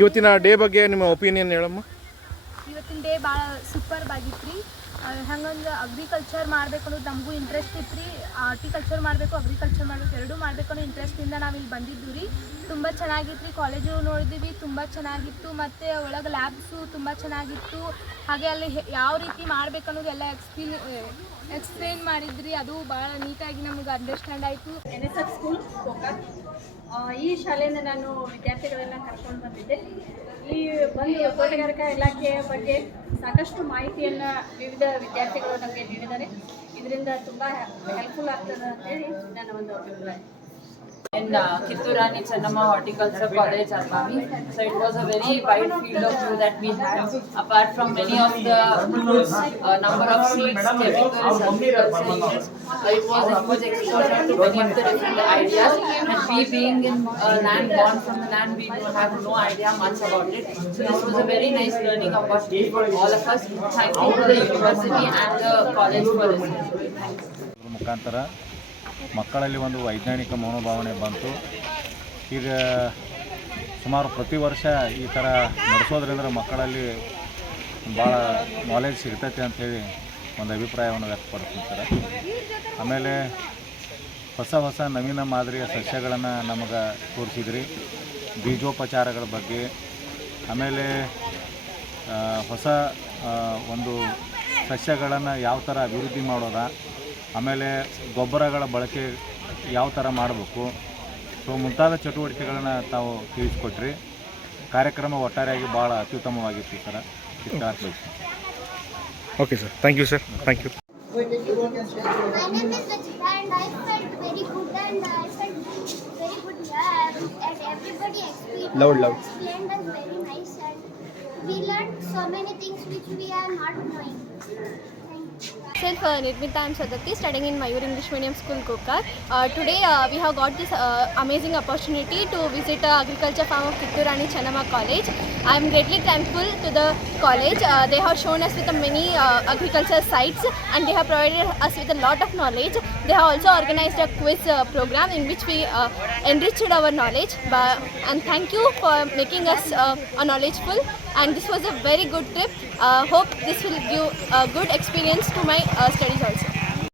ಇವತ್ತಿನ ಡೇ ಬಗ್ಗೆ ನಿಮ್ಮ ಒಪಿನಿಯನ್ ಹೇಳಮ್ಮ? ಇವತ್ತಿನ ಡೇ ಭಾಳ ಸೂಪರ್ ಆಗಿತ್ತು ರೀ ಹಂಗಂದ್ರೆ ಅಗ್ರಿಕಲ್ಚರ್ ಮಾಡ್ಬೇಕು ಅನ್ನೋದು ನಮಗೂ ಇಂಟ್ರೆಸ್ಟ್ ಇತ್ತು ರೀ ಆರ್ಟಿಕಲ್ಚರ್ ಮಾಡಬೇಕು ಅಗ್ರಿಕಲ್ಚರ್ ಮಾಡಬೇಕು, ಎರಡೂ ಮಾಡಬೇಕು ಅನ್ನೋ ಇಂಟ್ರೆಸ್ಟಿಂದ ನಾವು ಇಲ್ಲಿ ಬಂದಿದ್ದು ರೀ ತುಂಬ ಚೆನ್ನಾಗಿತ್ತು ರೀ ಕಾಲೇಜು ನೋಡಿದ್ವಿ, ತುಂಬ ಚೆನ್ನಾಗಿತ್ತು. ಮತ್ತು ಒಳಗೆ ಲ್ಯಾಬ್ಸು ತುಂಬ ಚೆನ್ನಾಗಿತ್ತು. ಹಾಗೆ ಅಲ್ಲಿ ಯಾವ ರೀತಿ ಮಾಡ್ಬೇಕು ಅನ್ನೋದೆಲ್ಲ ಎಕ್ಸ್ಪ್ಲಿ ಎಕ್ಸ್ಪ್ಲೇನ್ ಮಾಡಿದ್ರಿ, ಅದು ಭಾಳ ನೀಟಾಗಿ ನಮ್ಗೆ ಅಂಡರ್ಸ್ಟ್ಯಾಂಡ್ ಆಯಿತು. ಎನ್ ಎಸ್ ಎಫ್ ಸ್ಕೂಲ್ ಈ ಶಾಲೆಯಿಂದ ನಾನು ವಿದ್ಯಾರ್ಥಿಗಳನ್ನ ಕರ್ಕೊಂಡು ಬಂದಿದ್ದೆ. ಈ ಬಂದು ತೋಟಗಾರಿಕಾ ಇಲಾಖೆಯ ಬಗ್ಗೆ ಸಾಕಷ್ಟು ಮಾಹಿತಿಯನ್ನು ವಿವಿಧ ವಿದ್ಯಾರ್ಥಿಗಳು ನಮಗೆ ನೀಡಿದ್ದಾರೆ. ಇದರಿಂದ ತುಂಬ ಹೆಲ್ಪ್ಫುಲ್ ಆಗ್ತದೆ ಅಂತೇಳಿ ನನ್ನ ಒಂದು ಅಭಿಪ್ರಾಯ. in uh, Kitturani Channamma Horticulture College, Almami. So it was a very wide field of view that we had. Apart from many of the uh, number of seeds, chemicals, agriculture units, uh, it was a huge exposure to many of the different ideas. And we being in uh, land born from the land, we don't have no idea much about it. So this was a very nice learning opportunity for all of us. Thank you to the university and the college for this. ಅದ್ರ ಮುಖಾಂತರ ಮಕ್ಕಳಲ್ಲಿ ಒಂದು ವೈಜ್ಞಾನಿಕ ಮನೋಭಾವನೆ ಬಂತು. ಈಗ ಸುಮಾರು ಪ್ರತಿ ವರ್ಷ ಈ ಥರ ನಡೆಸೋದ್ರಿಂದ ಮಕ್ಕಳಲ್ಲಿ ಭಾಳ ನಾಲೆಜ್ ಸಿಗ್ತೈತೆ ಅಂಥೇಳಿ ಒಂದು ಅಭಿಪ್ರಾಯವನ್ನು ವ್ಯಕ್ತಪಡಿಸ್ತಾರೆ ಆಮೇಲೆ ಹೊಸ ಹೊಸ ನವೀನ ಮಾದರಿಯ ಸಸ್ಯಗಳನ್ನು ನಮಗೆ ತೋರಿಸಿದ್ರಿ. ಬೀಜೋಪಚಾರಗಳ ಬಗ್ಗೆ, ಆಮೇಲೆ ಹೊಸ ಒಂದು ಸಸ್ಯಗಳನ್ನು ಯಾವ ಥರ ಅಭಿವೃದ್ಧಿ ಮಾಡೋದ ಆಮೇಲೆ ಗೊಬ್ಬರಗಳ ಬಳಕೆ ಯಾವ ಥರ ಮಾಡಬೇಕು? ಸೊ ಮುಂತಾದ ಚಟುವಟಿಕೆಗಳನ್ನು ತಾವು ತಿಳಿಸ್ಕೊಟ್ರಿ. ಕಾರ್ಯಕ್ರಮ ಒಟ್ಟಾರೆಯಾಗಿ ಭಾಳ ಅತ್ಯುತ್ತಮವಾಗಿತ್ತು sir. Okay sir thank you sir thank you love love which we are not knowing. Myself, uh, Nirmita and Sadati, studying in Mayur English Medium School, Kokar. Uh, today, uh, we have got this uh, amazing opportunity to visit uh, agriculture farm of Kitturani Channamma College. I am greatly thankful to the college. Uh, they have shown us with many uh, agriculture sites and they have provided us with a lot of knowledge. They have also organized a quiz uh, program in which we uh, enriched our knowledge. But, and thank you for making us uh, knowledgeful. And this was a very good trip. Uh, hope this will give a good experience to my uh, studies also.